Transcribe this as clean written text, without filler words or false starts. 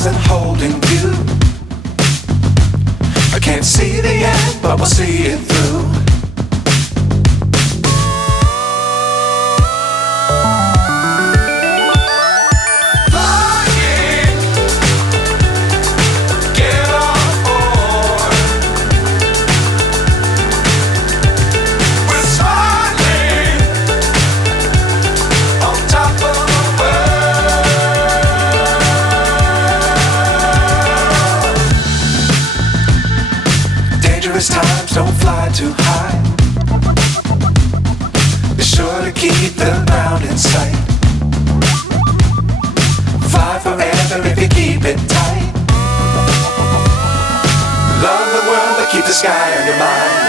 stars and holding you. I can't see the end, but we'll see it through. Times don't fly too high. Be sure to keep the ground in sight. Fly forever if you keep it tight. Love the world but keep the sky on your mind.